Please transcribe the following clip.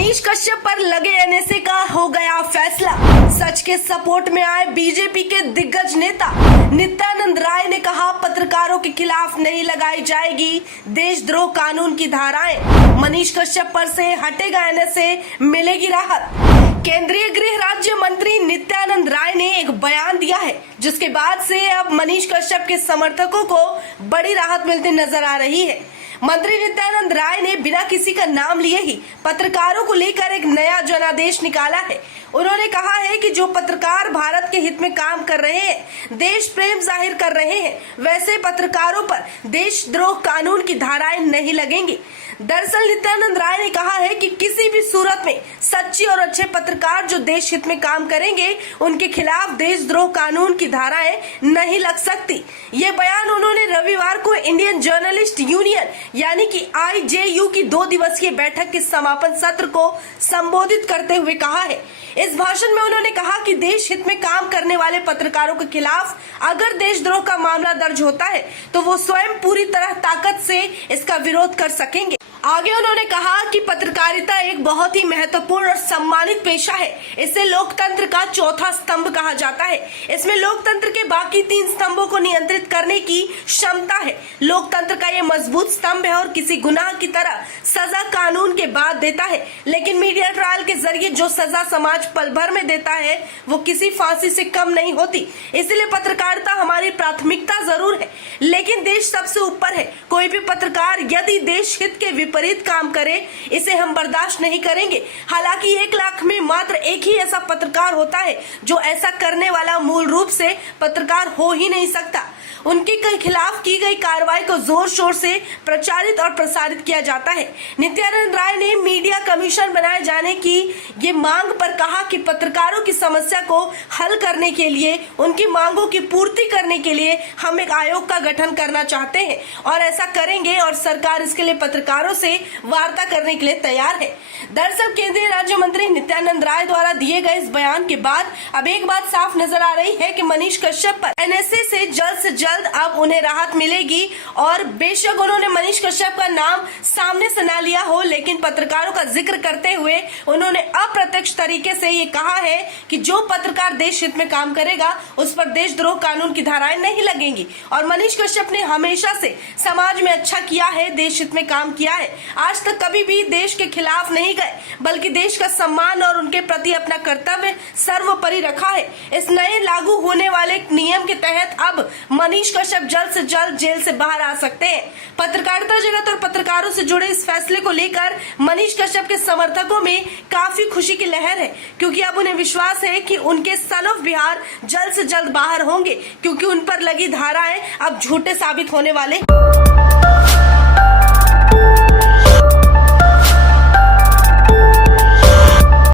मनीष कश्यप पर लगे एनएसए का हो गया फैसला। सच के सपोर्ट में आए बीजेपी के दिग्गज नेता नित्यानंद राय ने कहा, पत्रकारों के खिलाफ नहीं लगाई जाएगी देशद्रोह कानून की धाराएं। मनीष कश्यप पर से हटेगा एनएसए, मिलेगी राहत। केंद्रीय गृह राज्य मंत्री नित्यानंद राय ने एक बयान दिया है, जिसके बाद से अब मनीष कश्यप के समर्थकों को बड़ी राहत मिलती नजर आ रही है। मंत्री नित्यानंद राय ने बिना किसी का नाम लिए ही पत्रकारों को लेकर एक नया जनादेश निकाला है। उन्होंने कहा है कि जो पत्रकार भारत के हित में काम कर रहे हैं, देश प्रेम जाहिर कर रहे हैं, वैसे पत्रकारों पर देशद्रोह कानून की धाराएं नहीं लगेंगी। दरअसल नित्यानंद राय ने कहा है कि किसी भी सूरत में सच्चे और अच्छे पत्रकार जो देश हित में काम करेंगे, उनके खिलाफ देशद्रोह कानून की धाराएं नहीं लग सकती। ये बयान उन्होंने रविवार को इंडियन जर्नलिस्ट यूनियन यानी कि IJU की 2 दिवसीय बैठक के समापन सत्र को संबोधित करते हुए कहा है। इस भाषण में उन्होंने कहा कि देश हित में काम करने वाले पत्रकारों के खिलाफ अगर देशद्रोह का मामला दर्ज होता है तो वो स्वयं पूरी तरह ताकत से इसका विरोध कर सकेंगे। आगे उन्होंने कहा कि पत्रकारिता एक बहुत ही महत्वपूर्ण और सम्मानित पेशा है। इसे लोकतंत्र का चौथा स्तंभ कहा जाता है। इसमें लोकतंत्र के बाकी 3 स्तंभों को नियंत्रित करने की क्षमता है। लोकतंत्र का ये मजबूत स्तंभ है और किसी गुनाह की तरह सजा कानून के बाद देता है, लेकिन मीडिया ट्रायल के जरिए जो सजा समाज पल भर में देता है वो किसी फांसी से कम नहीं होती। इसलिए पत्रकारिता हमारी प्राथमिकता जरूर है, लेकिन देश सबसे ऊपर है। कोई भी पत्रकार यदि देश हित के विपरीत काम करे, इसे हम बर्दाश्त नहीं करेंगे। हालांकि 1 लाख में मात्र एक ही ऐसा पत्रकार होता है जो ऐसा करने वाला मूल रूप से पत्रकार हो ही नहीं सकता। उनके खिलाफ की गई कार्रवाई को जोर शोर से प्रचारित और प्रसारित किया जाता है। नित्यानंद राय ने मीडिया कमीशन बनाए जाने की ये मांग पर कहा कि पत्रकारों की समस्या को हल करने के लिए, उनकी मांगों की पूर्ति करने के लिए हम एक आयोग का गठन करना चाहते हैं और ऐसा करेंगे और सरकार इसके लिए पत्रकारों से वार्ता करने के लिए तैयार है। दरअसल केंद्रीय राज्य मंत्री नित्यानंद राय द्वारा दिए गए इस बयान के बाद अब एक बात साफ नजर आ रही है कि मनीष कश्यप पर एनएसए से जल्द अब उन्हें राहत मिलेगी। और बेशक उन्होंने मनीष कश्यप का नाम सामने से ना लिया हो, लेकिन पत्रकारों का जिक्र करते हुए उन्होंने अप्रत्यक्ष तरीके से ये कहा है कि जो पत्रकार देश हित में काम करेगा उस पर देशद्रोह कानून की धाराएं नहीं लगेंगी। और मनीष कश्यप ने हमेशा से समाज में अच्छा किया है, देश हित में काम किया है। आज तक कभी भी देश के खिलाफ नहीं गए, बल्कि देश का सम्मान और उनके प्रति अपना कर्तव्य सर्वोपरि रखा है। इस नए लागू होने वाले नियम के तहत अब मनीष कश्यप जल्द से जल्द जेल से बाहर आ सकते हैं। पत्रकारिता जगत और पत्रकारों से जुड़े इस फैसले को लेकर मनीष कश्यप के समर्थकों में काफी खुशी की लहर है, क्योंकि अब उन्हें विश्वास है कि उनके सन ऑफ बिहार जल्द से जल्द बाहर होंगे, क्योंकि उन पर लगी धाराएं अब झूठे साबित होने वाले।